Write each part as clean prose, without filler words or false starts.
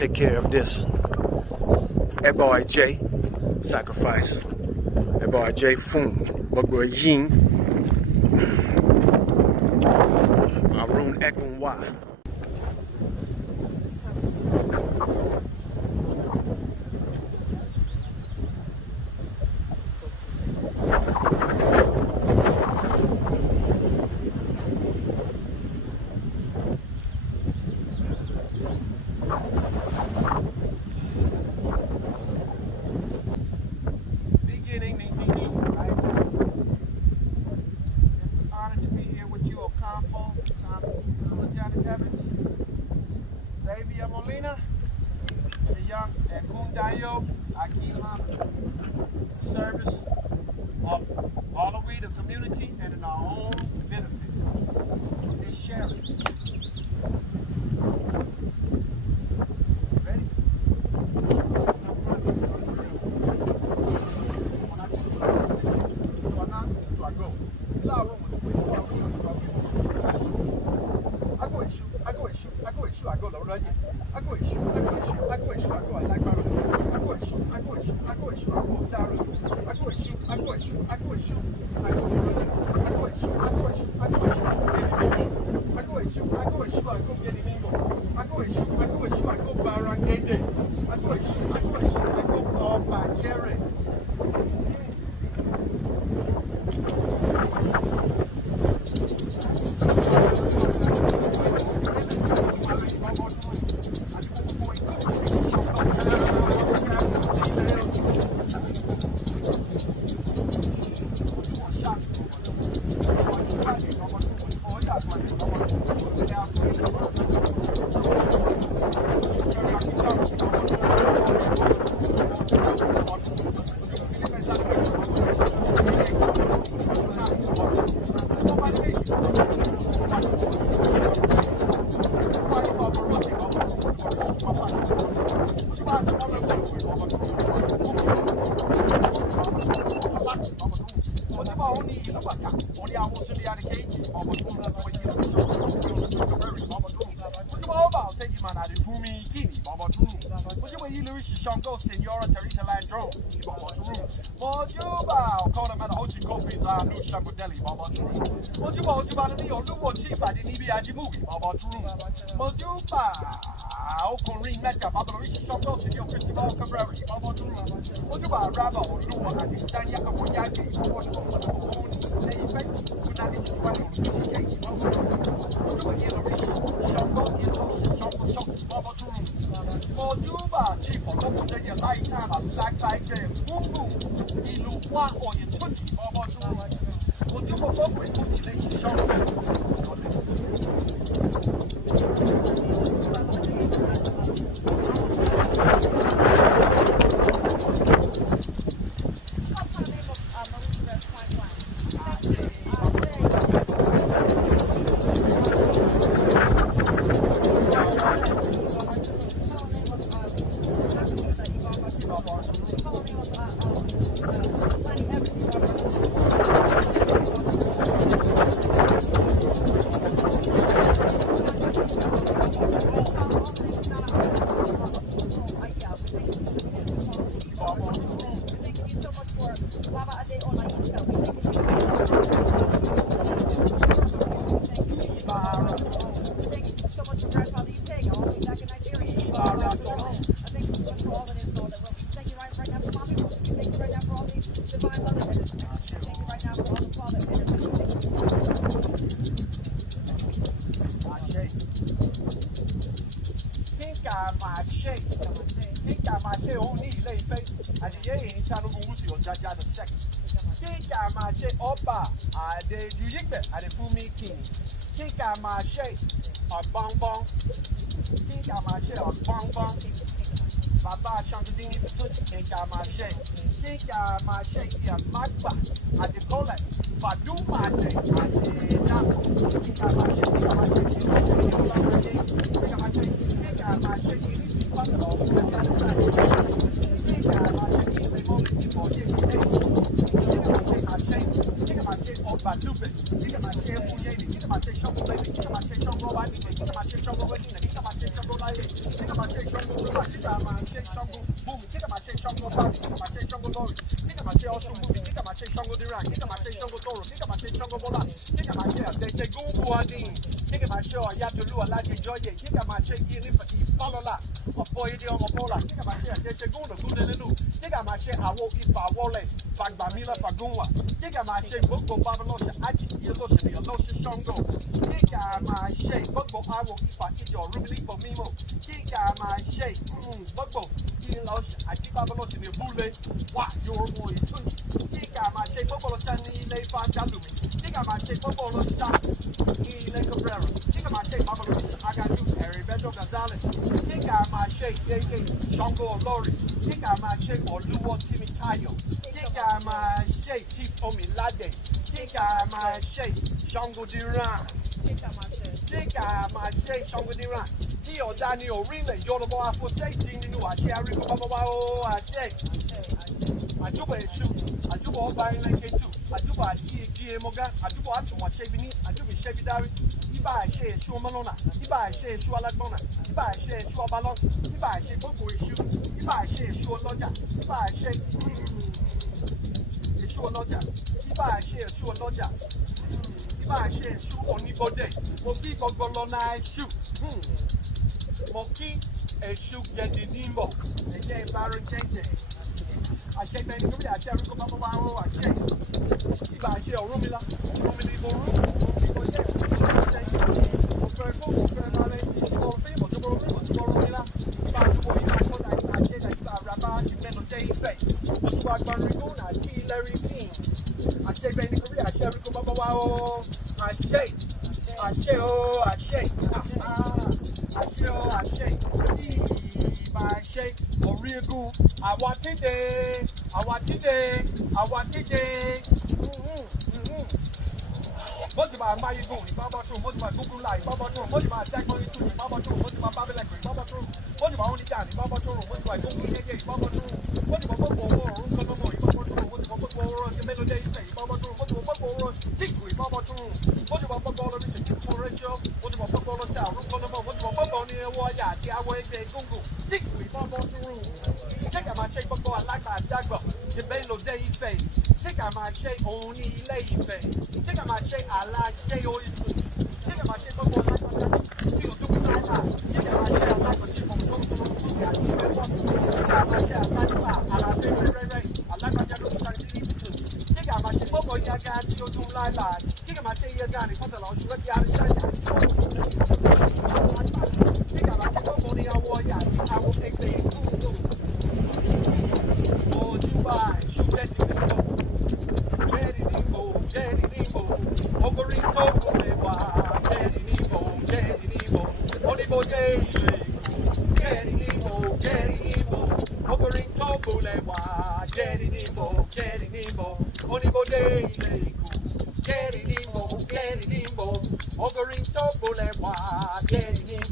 take care of this. Ebo J, sacrifice. Ebo J, Fum, Bagua Yin, Maroon Egun-Ancestors. Service of all the way the community and in our own benefit. They share it. Ready? Shango Diran, Kika Mache Shango Toro, Kika Mache Shango Bola, Kika Mache, they Gungu Adin, Kika Mache, Yatulu, Alaji Joye, Kika Mache, Falola, Boy Diomola, Kika Mache, they Gundu, Gudelu, Kika Mache, Awo Ifa Wole, Bagbamila Fagua, Kika Mache, Boko Babalosha, Achi, Yelosha, Yelosha Shango, Kika Mache, Boko Awo Ifa, Ijo, Rubili Mimo, Kika Mache, Boko, Yelosha, Achi Babalosha, Bule, What, your boy, Kika Mache, Boko Sani, Lefa Galumi, Kika Mache, Boko Sani, Le Cabrera, Kika Mache, Babalosha, I got you, Harry Beto Gonzalez, Kika Mache, Shango Lori, Kika Mache, or Luo Timitayo, Kika Mache, Chief Omilade, Kika Mache, Shango Diran, Kika Mache, Shango Diran, Tio Daniel Rile, Yoruba Afro State, New Ashari, Baba, Ajuba shoot, Ajuba buying like a two, Ajuba G Moga, Ajuba Atuma Shabini, Ajuba Shabidari, Iba Shea Shumalona, Iba Shea Shualagona, Iba Shea Shuabalon, Iba Shea Boko issue, Iba Shea Shualoja, Iba Shea Shualoja, Iba Shea Shualoja, Iba Shea Shu Onibode, Moki Bogolona shoot, Moki a shoot get the Nimbo, a gay Baron Jay. I check the English, I check the Baba, I check. If I share Rumila, Rumili Boru, because Most of my money go, Baba True, most of my Google Live, Baba True, most of my Jack Money True, Baba True, most of my Babylon, Baba True, most of my only Johnny, Baba True, most of my Google Gay, Baba True, most of my Football War, Baba True, most of my Football War, the Melody Day, Baba True, most of my Football War, Tickly, Baba True, most of my Football Richard, Tickle Ratio, most of my Football Town, most of my Football near Waya, Yahweh, Google, Tickly, Baba True. Check out my shape, Baba, I like my Dagba, the Bello Day Face. Check out my shape, only lay face. Check out my shape, I like J.O. Check out my shape, Baba, I like my feel do it like that. Check out my shape, I like my shape, I like my shape, I like my shape, Check out my shape, Baba, I got you do like that. Check out my shape, you got it, put the long shot, you got it. Check out my shape, Baba, I will take the oh, Dubai, shoot that you can go. Daddy Nemo, Ogarito, Daddy Nemo, Onibo Daily, Daddy Nemo, Ogarito, Daddy Nemo, Onibo Daily, Daddy Nemo, Ogarito, Daddy Nemo,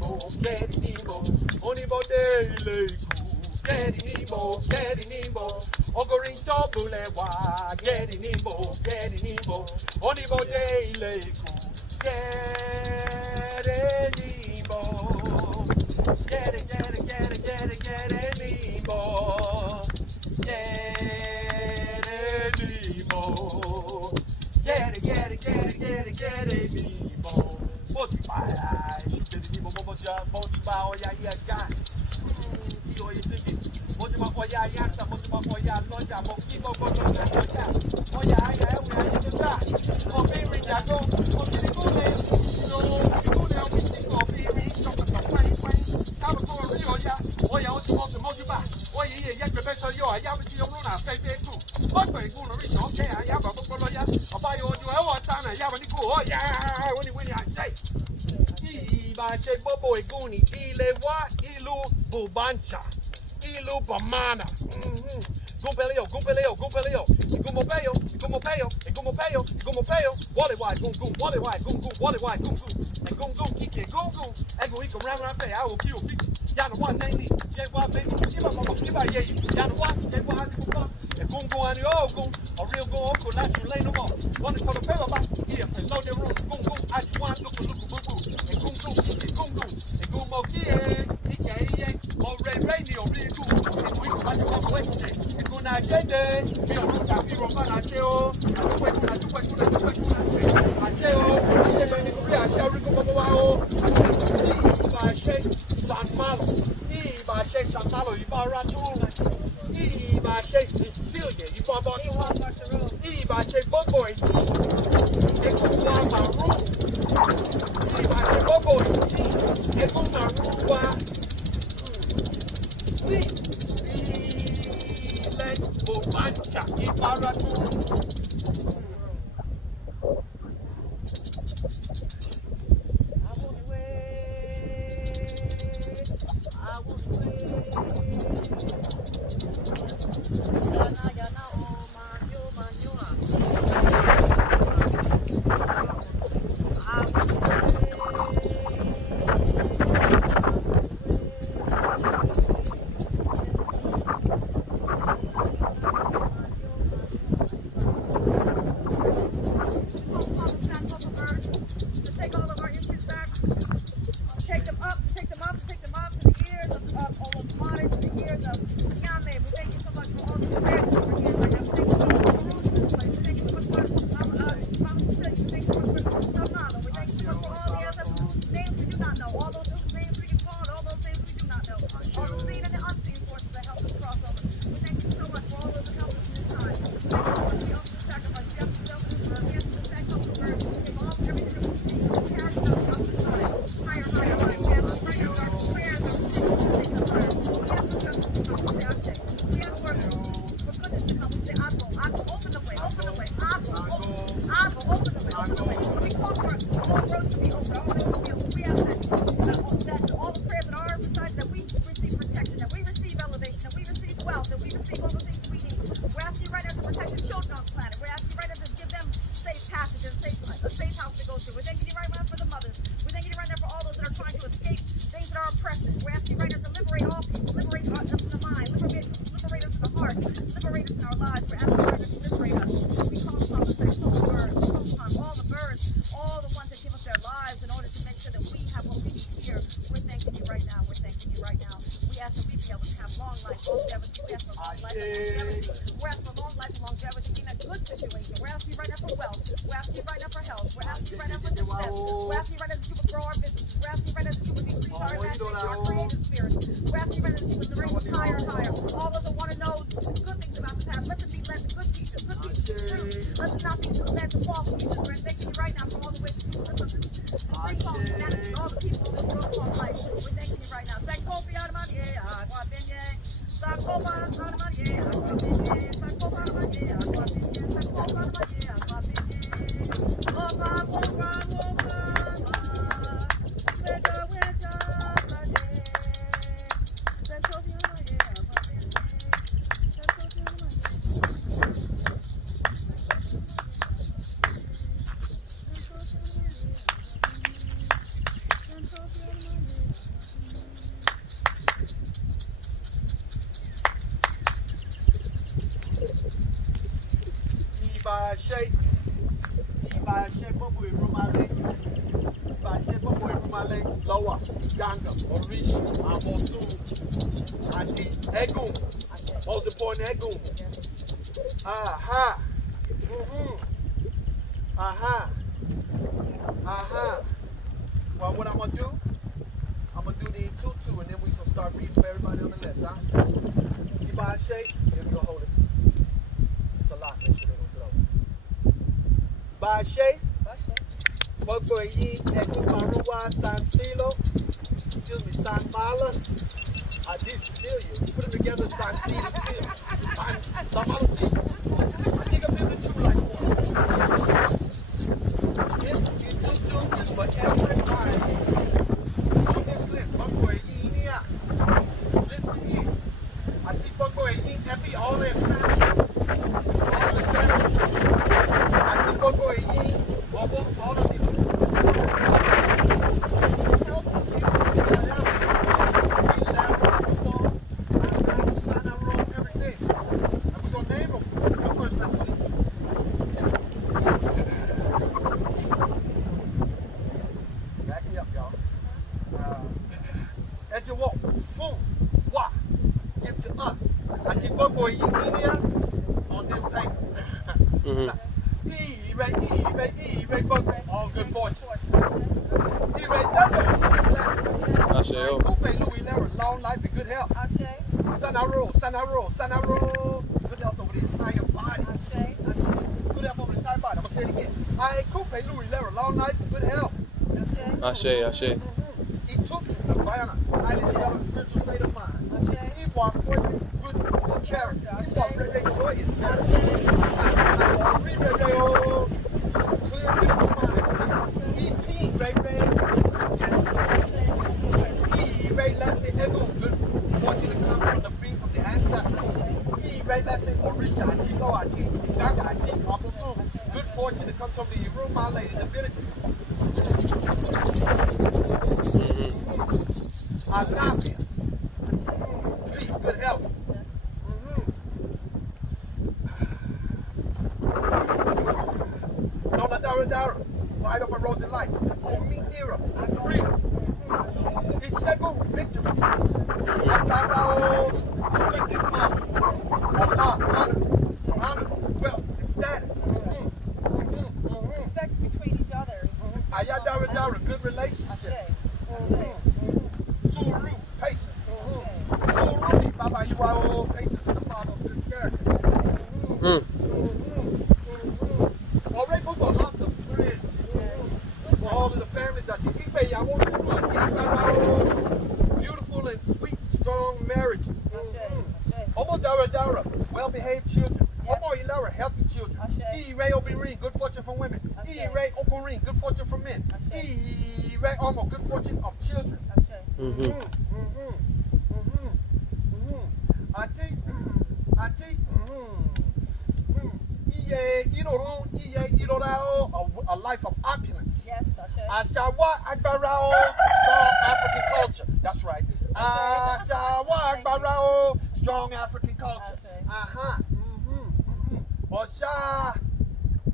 Onibo Daily. Daddy Nemo, Ogorinto Bulewa, Daddy Nemo, Onibo Daily, Daddy Nemo, Daddy Nemo, Bobo Eguni, Ilewa, Ilu Bubancha, Ilu Bamana, Gumpeleo, Gumopeo, Wally White, Gum, Wally White, and Gum, keep it, Gum, and we can round there. I will kill people. Yana one name, Jay, baby, give up, Yana one, and Gum, and Gum, a real Gum, natural lane no more. One for the paper, here, and load the room, Gum, I just want to look, and Gum, and Gum, Red Radio, really good, and we can find you on the way. And good night, Jay, we are not happy, we're going to Uganda, Orisha, Amosu, Ati, Egun, most important Egun. Aha. Aha. Aha. Well, what I'm going to do, I'm going to do the tutu and then we can start reading for everybody on the list, huh? Keep by a shake, here we go, hold it. It's a lot, make sure they don't blow. By a shake. Gbogbo èyí ẹ̀kú Maruwa San Silo, excuse me, San Mala, Adi Cecilia. You put them together, San Silo, San Mala, I think I'm doing the two like one. This is tutu for everybody. On this list, Gbogbo èyí ní à. Listen here. Àti Gbogbo èyí every all their family. All the family. Àti Gbogbo èyí, all of the E-Ray, all good fortune. E-Ray, blessings. Asheo. Coupe Louis Lara, long life and good health. Sanaro. Good health over the entire body. Good health over the entire body. I'm going to say it again. Coupe Louis Lara, long life and good health. Ashe. He took the Guyana, highly developed spiritual state of mind. He brought forth good character. He brought great joyous character. Clear, beautiful mind. He peed, Ray. E-Ray lesson, good fortune to come from the feet of the ancestors. E-Ray lesson, Orisha, Ati, Daga, Ati, Aposu. Good fortune to come from the Iruma lady divinity. Alafia. Peace, good health. Nola Dara, light up a rosy light. Omi Nira, freedom. Ishego, victory. Atarao, strength and power. Allah, honor, wealth, and status. Respect between each other. Ayadara, good relationships. Suru, patience. Suru, Baba, you are all patience with the father of good character. Already moved on lots of friends. For all of the families that you keep paying, I want to do beautiful and sweet, strong marriages. Omo Dara, well-behaved children. Omo Ilara, healthy children. E-Ray Obirin, good fortune for women. E-Ray Okorin, good fortune for men. E-Ray Omo, good fortune of children. A life of opulence. Yes, Ashawa Agbarao, strong African culture. That's right. Ashawa Agbarao, strong African culture. Osha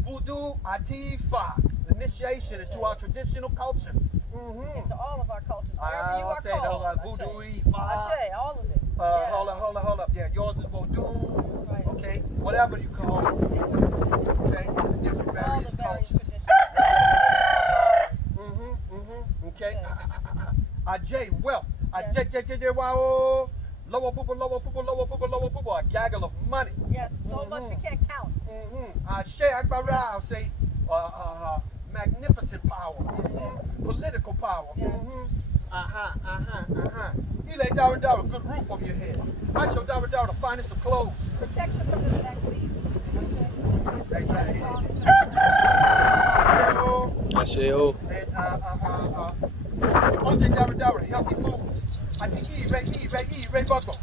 Voodoo Atifa, initiation into our traditional culture. Into all of our cultures. Wherever you are say called. Voodoo Ifa. All of it. Hold up. Yeah, yours is Voodoo. Right. Okay, whatever you call it. Okay, different All various the various cultures. traditions. Okay. Ajay, wealth. Ajay, wow. Lower people, a gaggle of money. Yes, so much we can't count. Ajay Akbara, I'll say magnificent power. Political power. Ile Dara, good roof over your head. I show Dara the finest of clothes. Protection from this vaccine. Asheo. And Dara, healthy foods. I think E-Ray Buckle.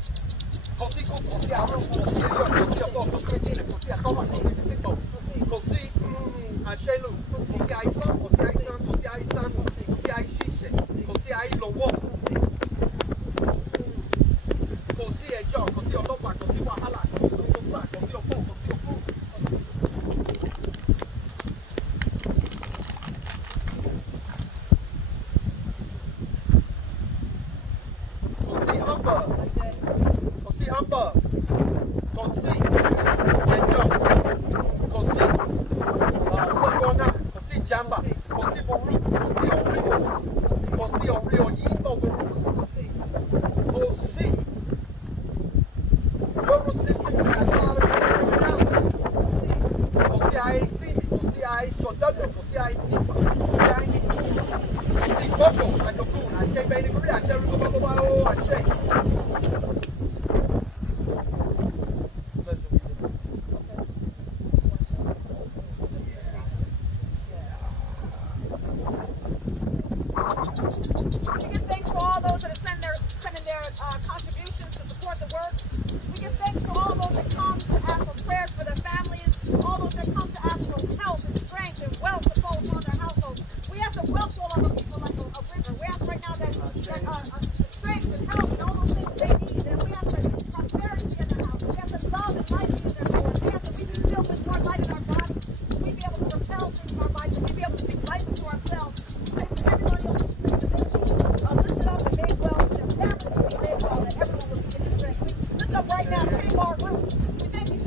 Right now, 10 more roots. We thank you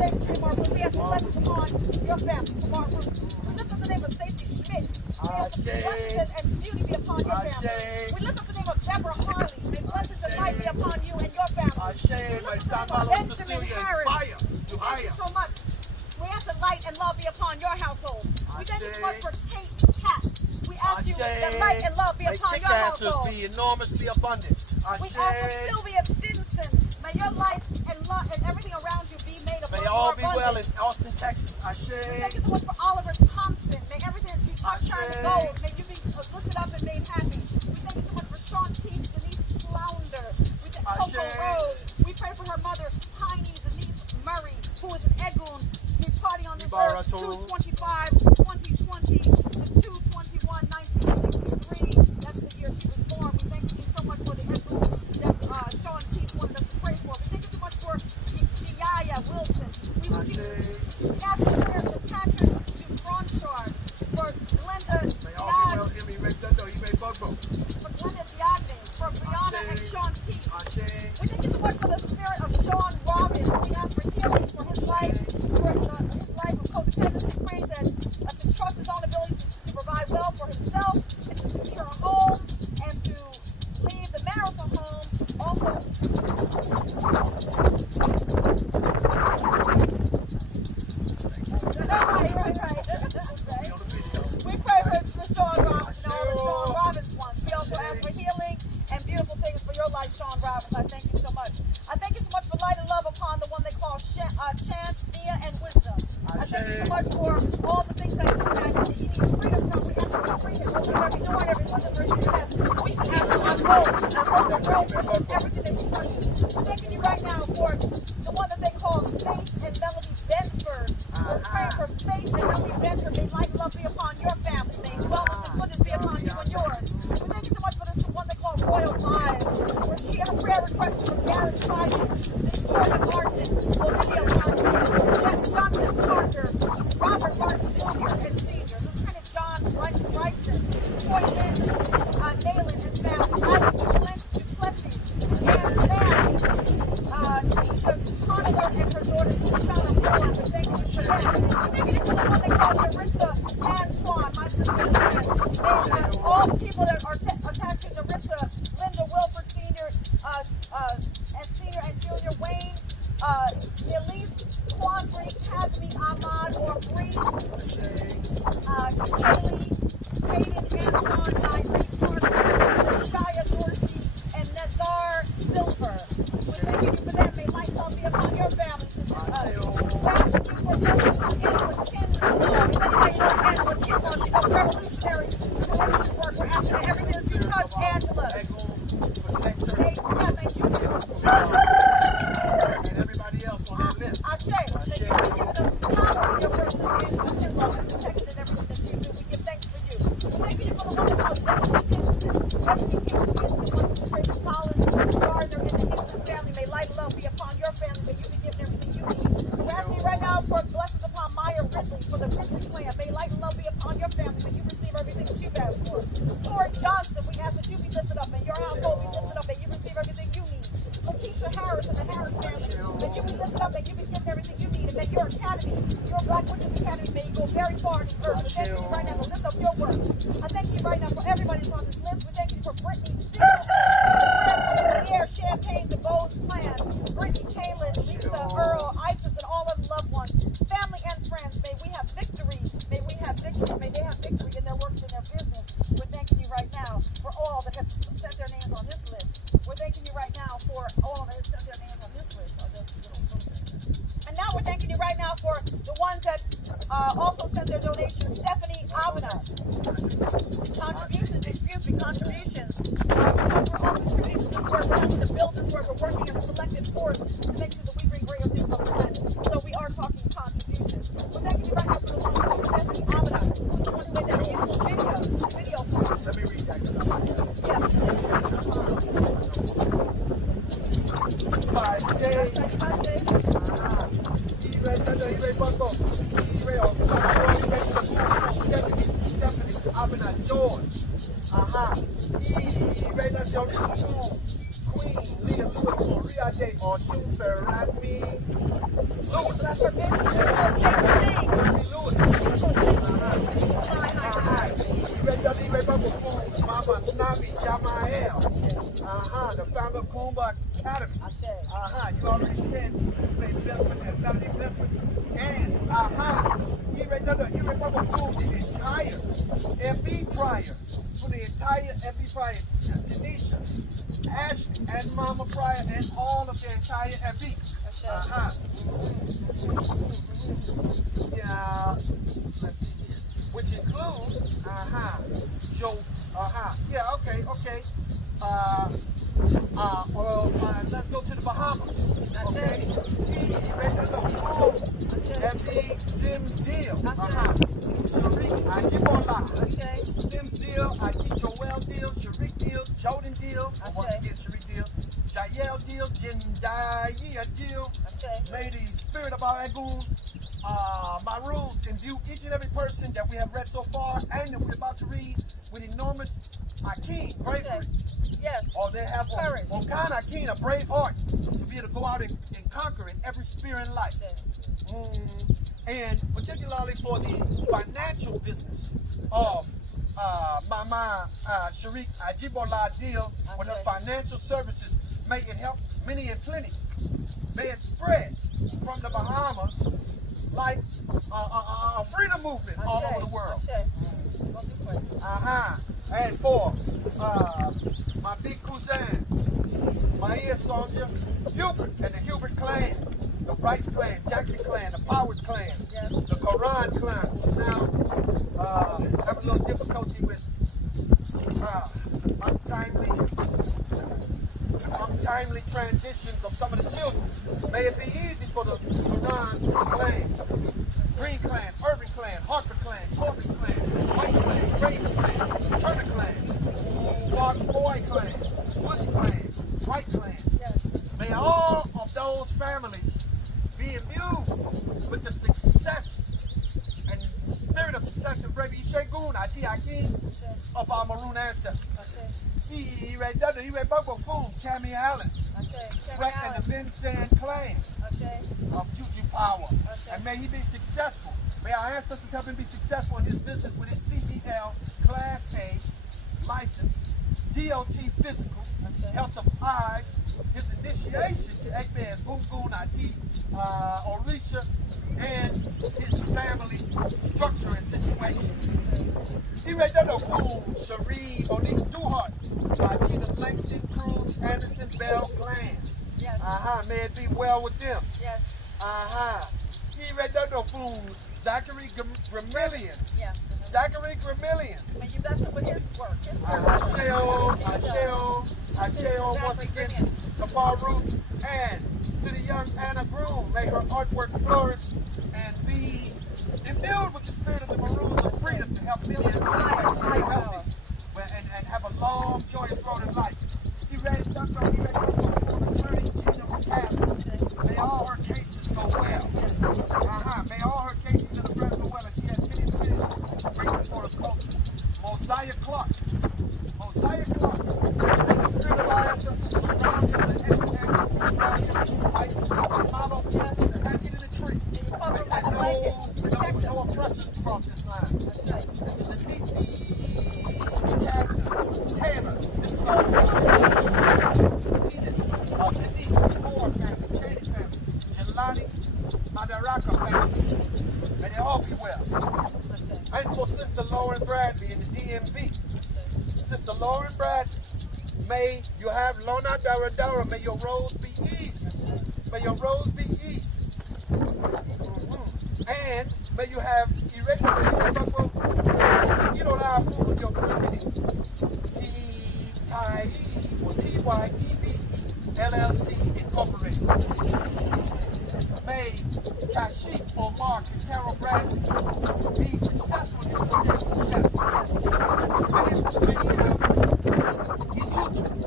blessings and beauty be upon your family. We lift up the name of Deborah Harley. May blessings and light be upon you and your family. We lift up the name of Benjamin Harris. Thank you so much. We ask that light and love be upon your household. We thank you so much for Kate Cat. We ask you that light and love be upon your household. Be enormously abundant. We ask for Sylvia Stinson. May your life and love and everything around you be made abundant. May all be well in Austin, Texas. We thank you so much for Oliver Thompson. May everything be shine gold. May you be lifted up and made happy. We thank you so much for Sean Keith, Denise Flounder. We thank Coco Rose. We pray for her mother, Tiny Denise Murray, who is an Egun. He's partying on this earth 2/25/2020 and 2/21/1963. That's the year she was born. We thank you so much for the Egun that Sean Keith wanted us to pray for. We thank you so much for Yaya Wilson. We ask for prayers for Patrick Dufranchard, for Glenda Diagne, for Brianna and Sean Keith. We thank you so much for the spirit of Sean Robbins. We ask for healing for his life, for his life of codependency. Pray that to trust his own ability to provide well for himself and to secure a home and to leave the marital home. Also, we pray for Sean Robbins and all the Sean Robbins ones. We also ask for healing and beautiful things for your life, Sean Robbins. I thank you so much. I thank you so much for light and love upon the one they call Chance, Mia, and Wisdom. I thank you so much for all the things that he needs freedom from. We ask for freedom. Open every door and every window where he has. We can ask for our gold and work the road for everything that he touches. We're thanking you right now for the one that they call Faith and Melody Bedford. We're praying for Faith and Melody Bedford. May light and love be upon your family. May wellness and goodness be upon you and yours. We thank you so much for this one they call Royal Lives. Where she has prayer requests from Garrett Simon, Victoria Martin, Olivia Martin, Jeff Johnson Parker, Robert Martin Jr. and Sr., Lieutenant John Bryson, Troy Lynn, Nayland and family, Isaac Duplessis, and Maddie, Tisha Conover and her daughter, Shauna Moore. We thank you for that. Thank you for the one they call Larissa Antoine, my sister friend. And all the people that are attached to Larissa, Linda Wilford Sr., and Senior and Junior Wayne, Elise Quandry, Casby Ahmad or Bree, Kelly, Hayden Anton, Irene Carter, Shia Dorsey, and Nazar Silver. We thank you for that. May light love be upon your families. Thank you for Angela Kinlaw. She does revolutionary collection work. We're asking that everything that you touch, Angela. Thank you. And everybody else on that list. Ashe, thank you for giving us power in your words and in love and protection and everything that you do. We give thanks for you. Thank you for the wonderful Destiny Gibson, the one who prays Collins, Gardner, and the Gibson family. May light and love be upon your family. May you be given everything you need. We're asking you right now for blessings upon Maya Ridley, for the Ridley clan. May light and love be upon your family. May you receive everything that you've asked for. Tori Johnson, we ask that you be lifted up and your household be lifted up. May you receive everything you need. Lakeisha Harris and the Harris family, may you be lifted up, may you be given everything you need, and may your academy, your Black Witches Academy, may you go very far in this earth. We thank you right now to lift up your work. I thank you right now for everybody that's on this list. We thank you for Brittany Pierre, Champagne, the Bose clan, Brittany Kaylin, Lisa, Earl, Isis, and all of the loved ones, family and friends. May we have victory. May we have victory. May they have victory in their works and their business. We're thanking you right now for all that have sent their names on this list. We're thanking you right now for all that have sent their names on this list. And now we're thanking you right now for the ones that also sent their donations. Stephanie Alvina. Contributions. We're all contributions to this work. We're helping to build this work. We're working as a collective force to make sure that we bring greater things over time. So we are talking contributions. We're thanking you right now for the one who Stephanie Alvina, the one who made that beautiful video for us. Let me read that. Mama Nabi Yamael. The founder of Kumba Academy. You already said Faith Bedford and Melody Bedford. And you remember for the entire FB Pryor. For the entire FB Pryor. Tanisha, Ashley, and Mama Pryor, and all of the entire FB. Yeah. Let's see here. Which includes, Joe, okay. Let's go to the Bahamas. Okay. Sims Deal. Sharik, Ajibola. Sims Deal, Joel Deal, Sharik Deal, Jordan Deal. Once again, Sharik Deal. Jael Deal, Jindaya Deal. May the spirit of our Egun, Maroon, imbue each and every person that we have read so far and that we're about to read with enormous Akin, bravery. Yes. Or they have courage. Okan Akin, a brave heart, to be able to go out and conquer in every sphere in life. And particularly for the financial business of Mama Sharik Ajibola Deal with her financial services. May it help many and plenty. May it spread from the Bahamas like a freedom movement all over the world. And for my big cousin, my ear soldier, Hubert, and the Hubert clan, the Wright clan, Jackson clan, the Powers clan, the Koran clan, who now have a little difficulty with untimely transitions of some of the children. May it be easy for the Koran clan, Green clan, Urban clan, Harper clan, Corbin clan, White clan, Graves clan, Turner clan, Clark Boy clan, Bush clan, White clan. May all of those families be imbued with the success and spirit of success and bravery of our maroon ancestors. Tammy Allen, Brett and the Vincent clan of JUJU power. And may he be successful. May our ancestors help him be successful in his business with his CDL Class A license, DOT physical, health of eyes, his initiation to Ekbe Gungun ID, Orisha, and his family structure and situation. He read that no fool, Cherie, O'Neal Duhart, the Langston Cruz, Anderson Bell clan. May it be well with them. He read that no fool, Zachary Gramillion. Zachary Gramillion. And you bless him with his work. Asheo, once again, to Baru, and to the young Anna Groom, may her artwork flourish and be imbued with the spirit of the Maroons of freedom to help millions stay healthy and have a long, joyous road in life. He raised up, for the attorney general path. May all her cases go well. May all her cases in the press go well, and she has many reasons for the culture. Mosiah Clark. The spirit of our ancestors surrounded the hanging in the tree. No oppressors across this line. Taylor, Jelani, Madaraka family. May they all be well. And for Sister Lauren Bradley in the DMV. Sister Lauren Bradley, may you have Lona Daradara, may your roads be easy. May your roads be easy. And may you have irregular, you don't have food with your community. TYEBE LLC Incorporated. May Kashif or Mark and Carol Bradley be successful in their business.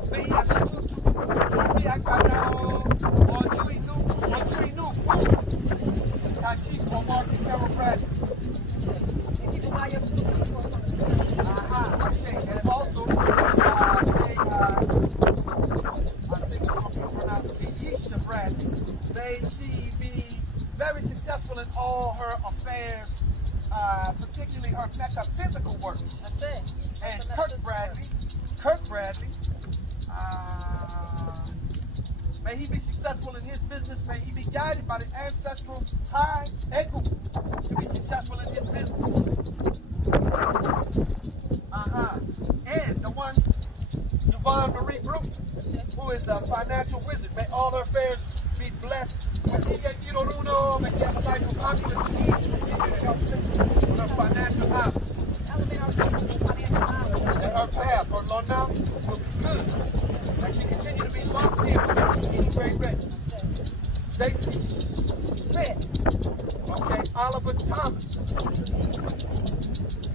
May he have Kashif or Mark and Carol Bradley. And also, may she be very successful in all her affairs, particularly especially her metaphysical work. That's it. And That's the Kirk message. Bradley, may he be successful in his business. May he be guided by the ancestral high Egu to be successful in his business. And the one, Yvonne Marie Brute, who is the financial wizard. May all her affairs be blessed. May she have a life of opulence and ease with her financial house. And her path, her Lona, will be good. May she continue to be locked in, eating great rich. Stacy Smith. Okay, Oliver Thomas.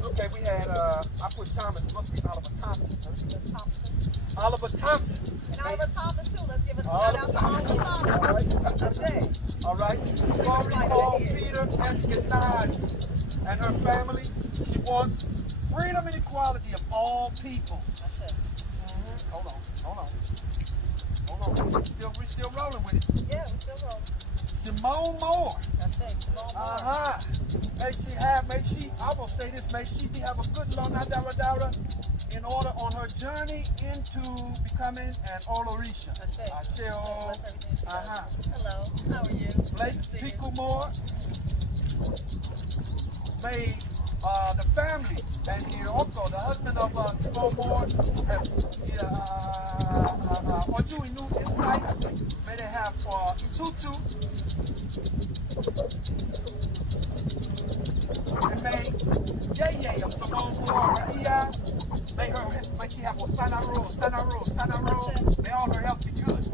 Okay, we had, I put Thomas, must be Oliver Thomas. Oliver Thompson. And Oliver Thomas too. Let's give a shout out to Oliver Thomas. That's it. All right. Laurie Paul Peter Eskenazi and her family. She wants freedom and equality of all people. That's it. Hold on. We're still rolling with it. Yeah, we're still rolling. Simone Moore. That's it. Simone Moore. I will say this, may she have a good Lona Dara in order on her journey into becoming an Olorisha. That's it. Hello. How are you? Blake Tickle Moore. May the family and also the husband of Simone Moore have Oju Inu Insight. May they have Itutu. And may Yay of Simone Moore, may she have Sanaro. May all her health be good.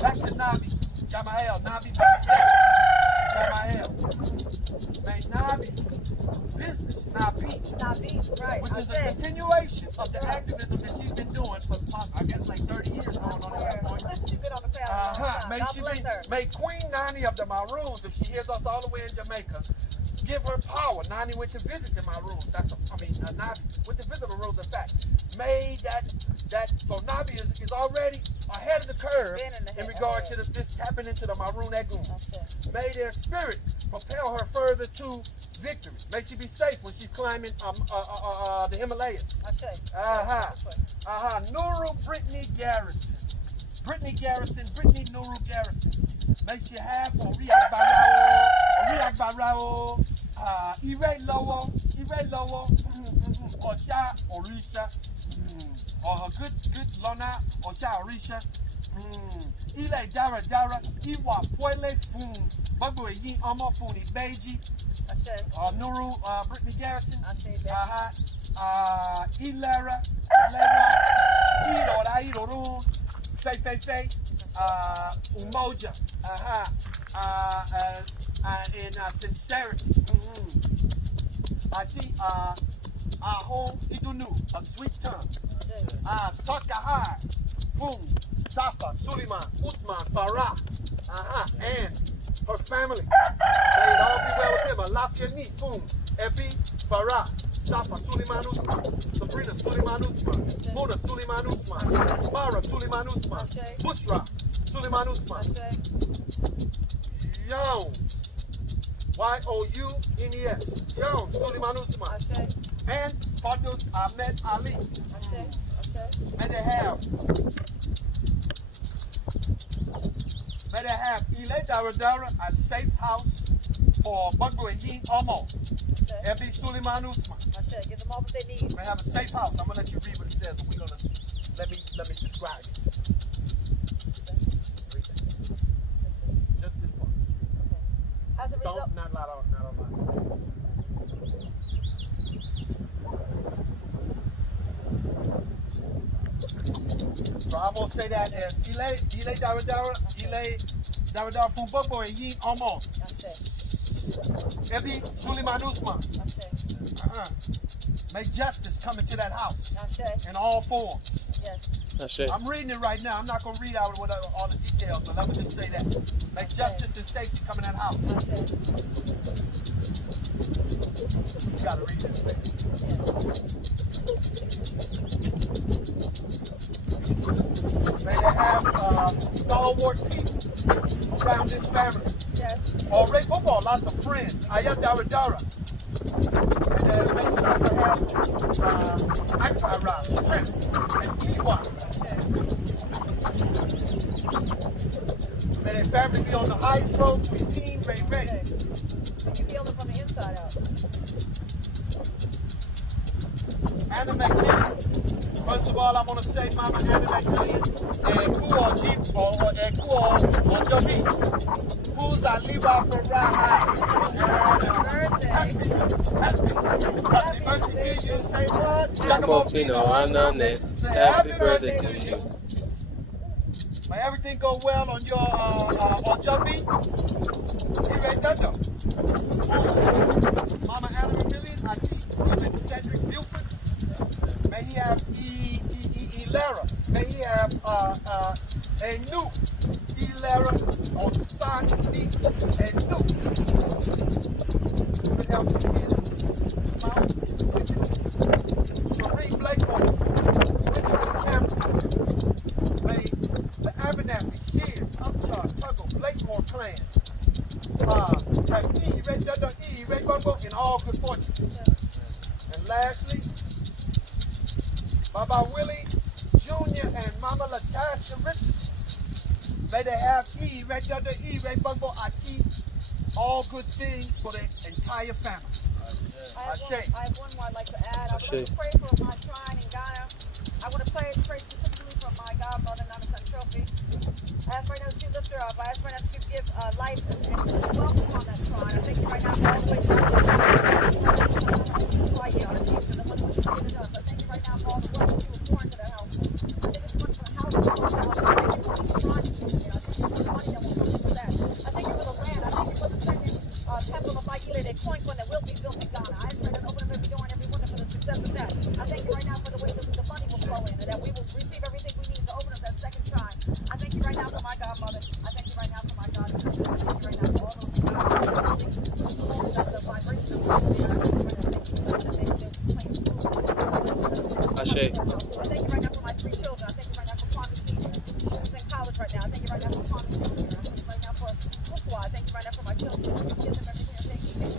Back to Nabi, Yamael, Nabi, Yamael. May Nabi, business, Nabi, right. which is a continuation of the activism that she's been doing for, I guess, like 30 years going on at that point. She's been on the path. May Queen Nani of the Maroons, if she hears us all the way in Jamaica, give her power. Nani went to visit the Maroons. Nabi went to visit the Rose of Fact. May so Nabi is already ahead of the curve in regard to this tapping into the Maroon Egun. May their spirit propel her further to victory. May she be safe when she's climbing the Himalayas. Nuru Brittany Garrison. Brittany Nuru Garrison. May she have Oriak Barao, Ire Lowo, Osha Orisha, or her good Lona, Osha Orisha, Ile Dara, Iwa Poile Fun, Bago Yin Omo Funi Beji, Nuru Brittany Garrison, Ilera, Idorun, Fei, Umoja, in sincerity. Ahon Idunu, a sweet tongue. Sakahai, Boom, Safa, Suleiman, Usman, Farah, and her family. May it all be well with them. Alafiani, Boom, Ebi, Farah, Safa, Suleiman Usman, Sabrina, Suleiman Usman, Mona, Suleiman Usman, Mara, Suleiman Usman, Bushra, Suleiman Usman. Yo, Y-O-U-N-E-S. Yo, Suleiman Usman. And Fadus Ahmed Ali. May they have Ile Dara, a safe house for Bago and Yin Omo. Ebi Suleiman Usman. Give them all what they need. May have a safe house. I'm gonna let you read what it says. We're gonna let me describe it. Read that. Just this part. As a result, Not a lot. So I'm gonna say that as Ile Dara from Bobo and Yin Omo. Ebi Suleiman Usman. May justice come into that house in all forms. I'm reading it right now. I'm not going to read out all the details, but let me just say that. May justice and safety come in that house. You got to read this, baby. May they have stalwart people around this family. RISE Pupo, lots of friends. Ayah Dara Dara. And then make sure to have Akara, shrimp, and Kiwa. May their family be on the highest road to be team Ray. So you feel it from the inside out. Anime Killian. First of all, I want to say Mama Anime Killian and Kuo Jeep or Ojobo. Who's a Levi from Raha? Happy birthday to you. Say what? Happy birthday to you. May everything go well on your Ojobo. Mama Anime Killian, I see Stephen Cedric Buford. May he have Elera. May he have a new Elera on the side of me and new. Good help to his mouth. Marie Blakemore. May the Abernathy, Shears, Upstart, Tuggle, Blakemore clan have Red Bubble, and all good fortune. And lastly, Baba Willie Jr. and Mama Latasha Richardson. May they have Red Bubble, all good things for the entire family. I have one more I'd like to add. I would like to pray for my shrine in Ghana. I want to pray specifically for my godmother, Nana Trophy. I ask right now that you lift her up. I ask right now that you give life and welcome on that shrine. I thank you right now for all the ways that you thank you right now for all the work that you were pouring to the house. I think it's much for the house. I thank you for the shrine. I thank you for the money that will come for that. I thank you for the land. I thank you for the second temple of Bayou Savauge, point one that will be built in Ghana. I pray that open up every door and every window for the success of that. I thank you right now for the way that the money will flow in and that we will receive everything we need to open up that second shrine. I thank you right now for my godmother. I thank you right now for my God. I thank you right now for all those things. The vibration of Ashe. I thank you right now for my 3 children. I thank you right now for Kwame Senior, who's in college right now. I thank you right now for Kwame Junior. I thank you right now for Ukwa. I thank you right now for my children. Give them everything that they need.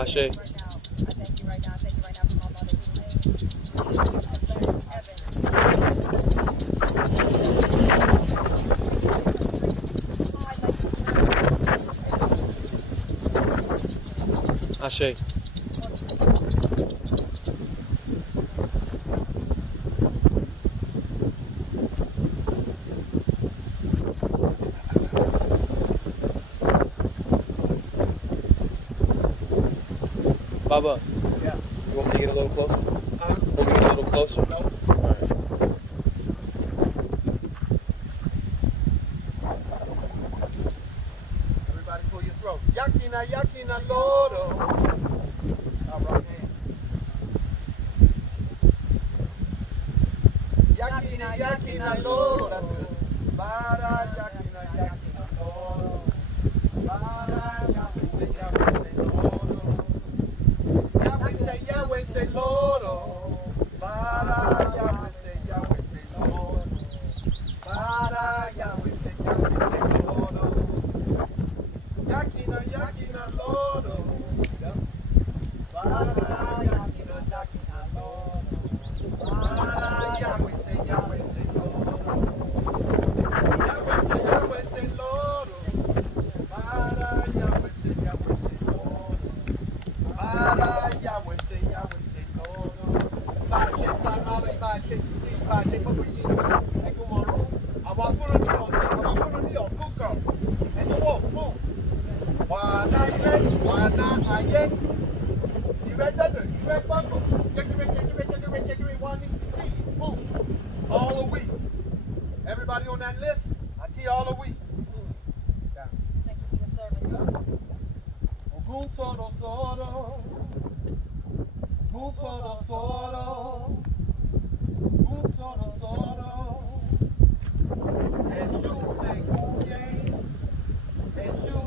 Ashe. Ashe. Baba, Yeah. you want me to get a little closer? Want me to get a little closer? No. Everybody pull your throat. Yakina, yakina, loro. All right hand. Yakina, yakina, loro. That's good. Bara, yakina, yakina, loro. Bara, yakina, yakina, loro. Yahweh say loro. Bara, Yahweh say loro. Bara, Yahweh say loro. Yakina, yakina, loro. Bara, yakina, yakina, loro. Bara, Yahweh say loro. Yahweh say loro. Bara, Yahweh say loro. Bara, Yahweh say loro. Bache sanale, bache sisi, bache papuyi. Ego moro. Awa funu ni okuko. Ego wo fu. Wana ire, wana aye. Ire dodo, ire gbogbo. Jekire, wani sisi, fu. All the we. Everybody on that list, I tell you all the we. Thank you for your service. Ogun soro soro. Ogun soro soro. Ogun soro soro. Eshu te kuye. Eshu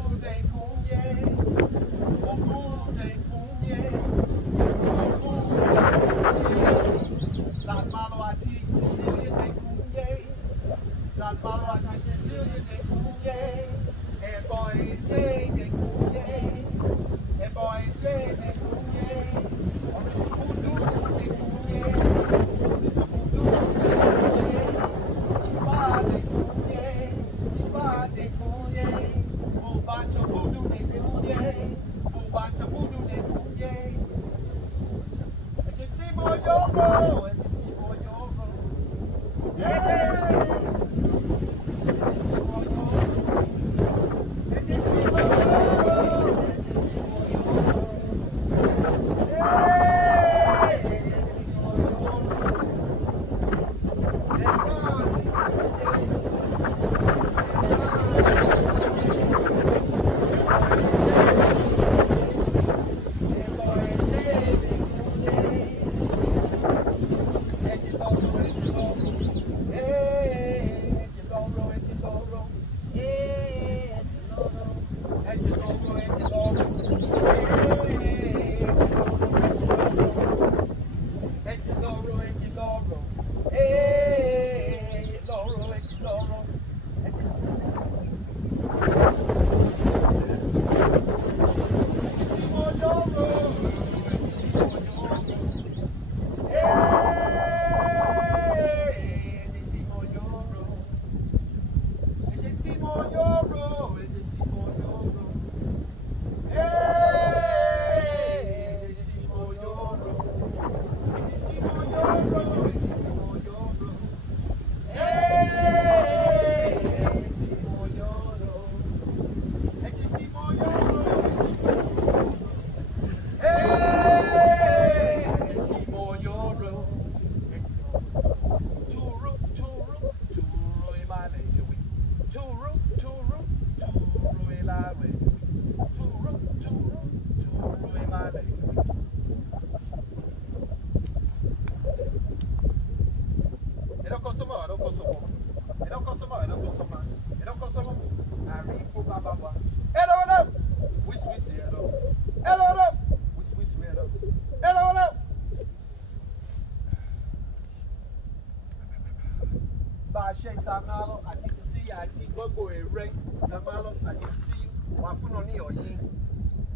Samalo, Atisi, Ati Gogo, a ring, Samalo, Atisi, Wafunoni or Yin,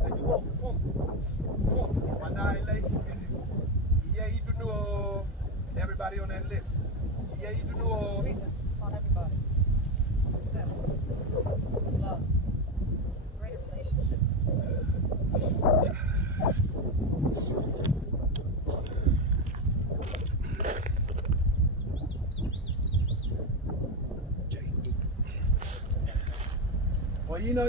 and you walk food, one eye lake. Yeah, you do know everybody on that list. Yeah, you do know on everybody. Success, love, greater relationship. Oh, you know.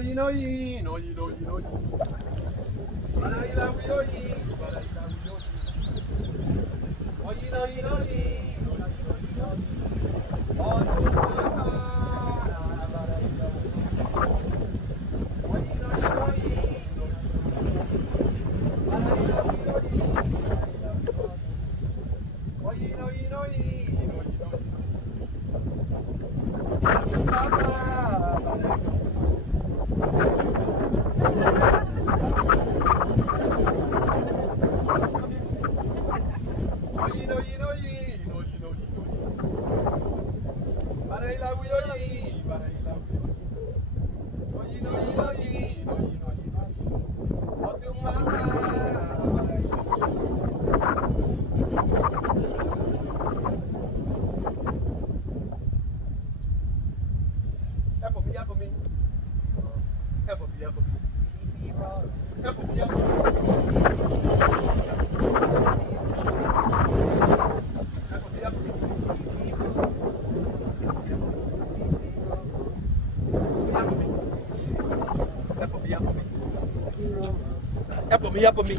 Apple me.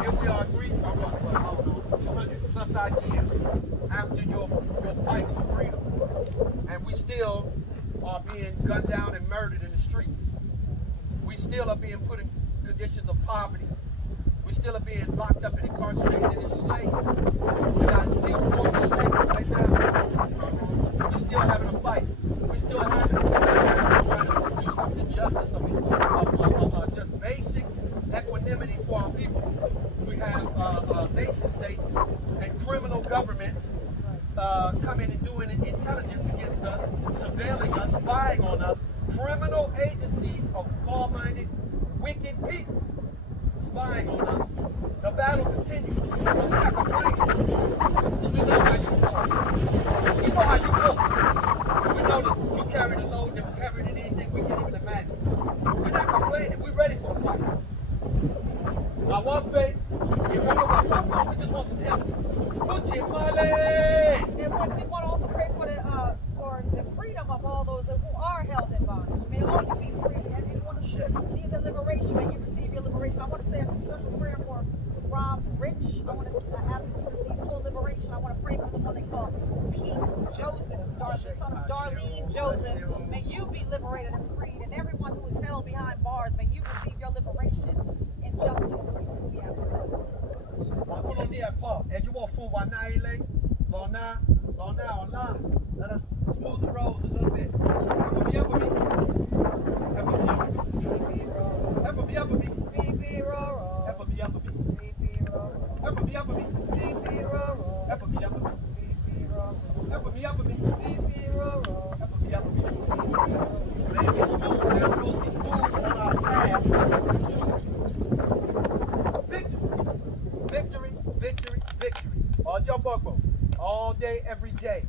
Here we are 200 plus odd years after your fights for freedom. And we still are being gunned down and murdered in the streets. We still are being put in conditions of poverty. We still are being locked up and incarcerated and enslaved. We got still forms of slavery right now. We're still having a fight. We're still having a fight trying to do something justice of just basic equanimity for our people. We have nation states and criminal governments coming and doing intelligence against us, surveilling us, spying on us, criminal agencies of law-minded, wicked people spying on us. The battle continues. We're not complaining. You want to we just want some help. Put your money. And we want to also pray for the freedom of all those who are held in bondage. May all you be free. And anyone who needs a liberation, may you receive your liberation. I want to say a special prayer for Rob Rich. I want to ask him to receive full liberation. I want to pray for the one they call Pete Joseph, the son of Darlene Joseph. May you be liberated and freed. And everyone who is held behind bars, may you receive your liberation and justice. We ask for that. And you want food one night late? Lorna, online. Let us smooth the roads a little bit. Help me up with me. Help me up with me. Help me up with me. Help me up with me. Help me up with me. Help me up with me. Help me up with me. Help me up with me. May it be smooth, and the roads be smooth on our path to victory. Victory. All your bugbo. All day, every day.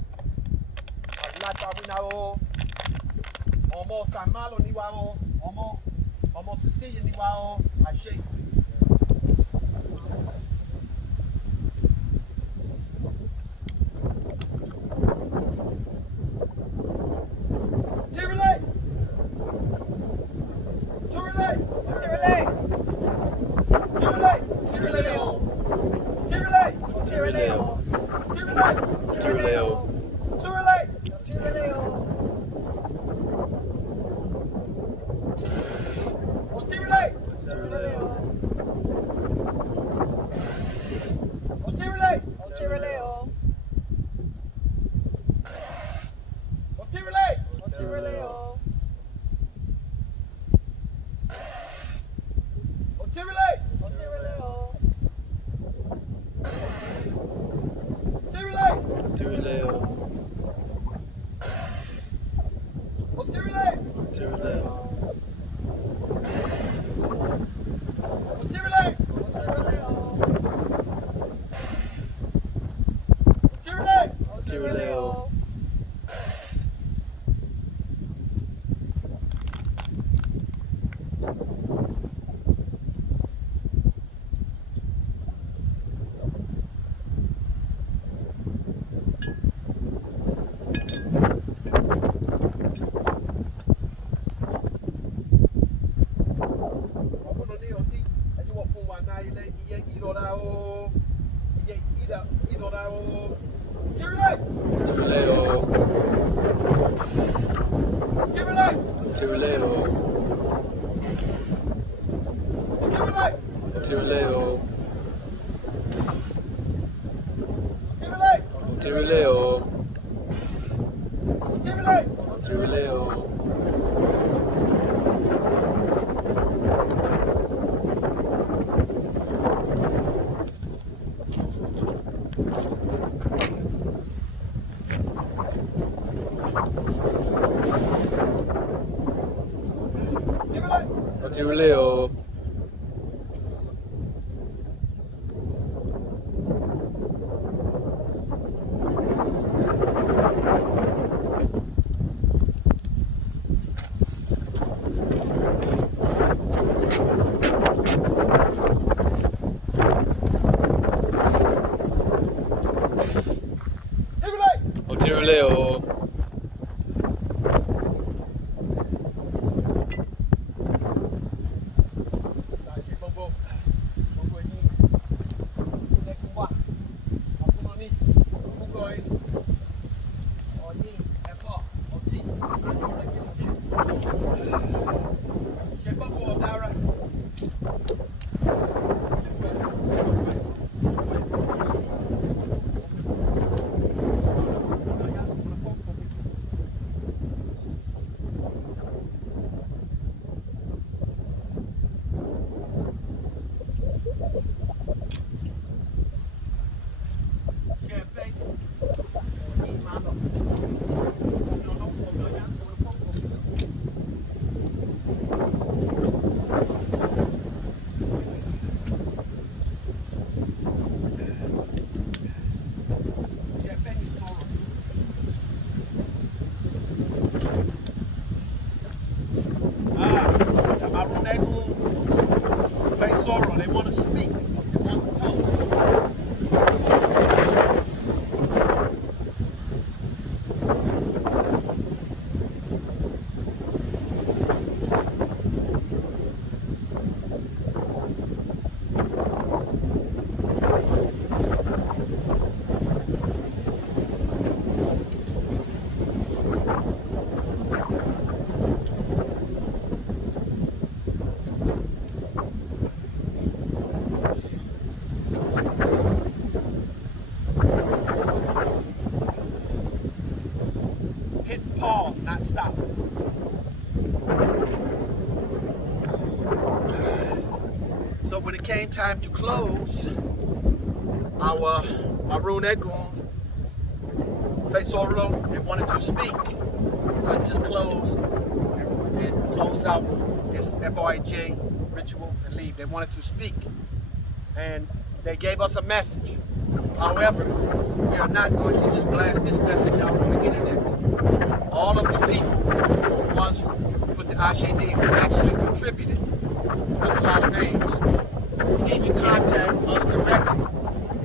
Alata winao. Omo Samalo niwao. Omo Cecilia niwao. I shake. Tiruleo. Tiruleo. came time to close our Maroon Egun Faisoro, they wanted to speak. We couldn't just close and close out this ЭБО ЭJÄ ritual and leave. They wanted to speak. And they gave us a message. However, we are not going to just blast this message out on the internet. All of the people, the ones who put the Ashe name, who actually contributed, that's a lot of names. You need to contact us directly.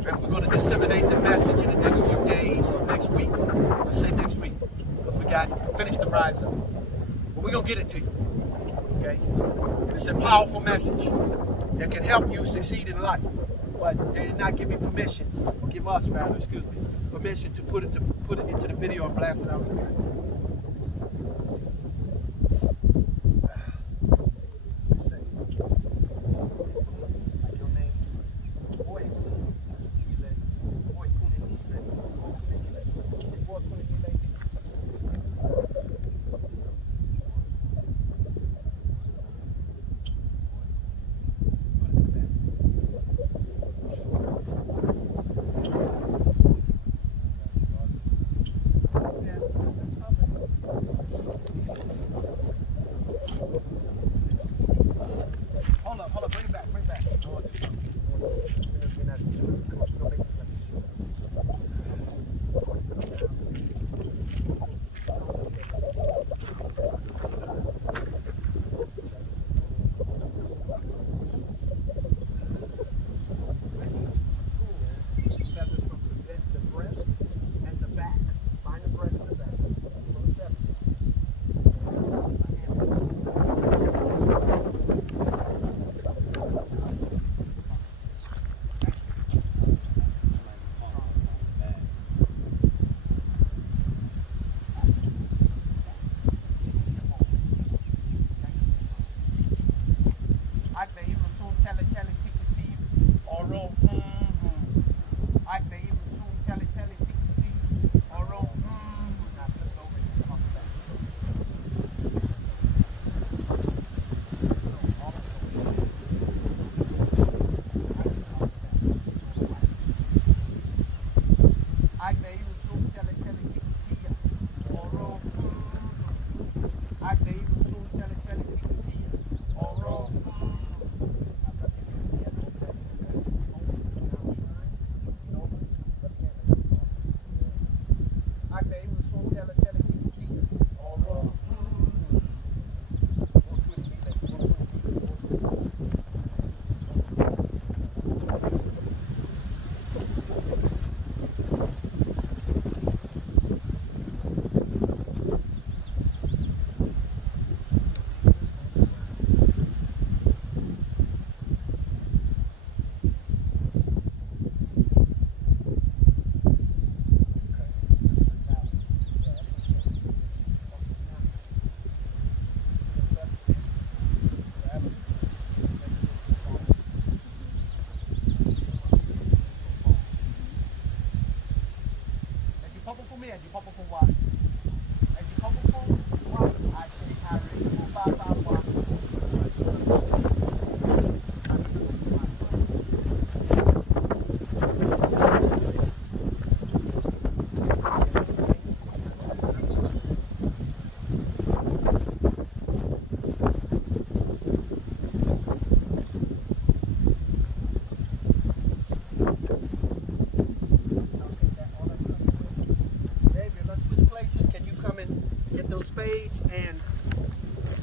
And we're going to disseminate the message in the next few days or next week. Let's say next week, because we got to finish the Rise Up. But we're going to get it to you. Okay? It's a powerful message that can help you succeed in life. But they did not give me permission, or give us rather, excuse me, permission to put it into the video and blast it out. Spades and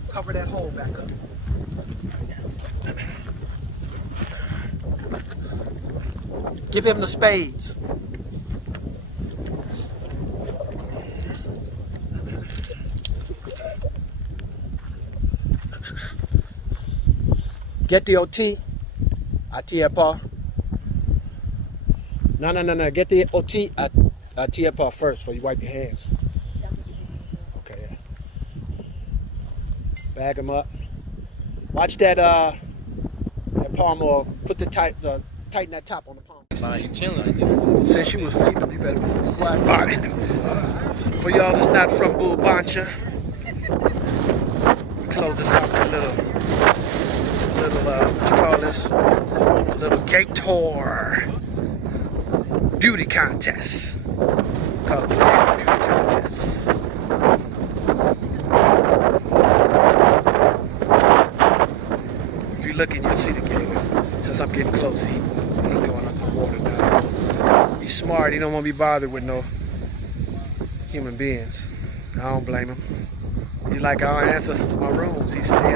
cover that hole back up. Give him the spades. Get the OT. Atiapa. No. Get the OT at Atiapa first before you wipe your hands. Bag them up. Watch that palm, or put the tighten that top on the palm. She's chilling. Since she was feeding them, you better be quiet about it. For y'all that's not from Bull-Bancha, close this out with a little, what you call this? A little gate tour beauty contest. Call it the Gator Beauty Contest. If you're looking, you'll see the gator. Since I'm getting close, he ain't going up the water now. He's smart. He don't want to be bothered with no human beings. I don't blame him. He like our ancestors, the Maroons. He stay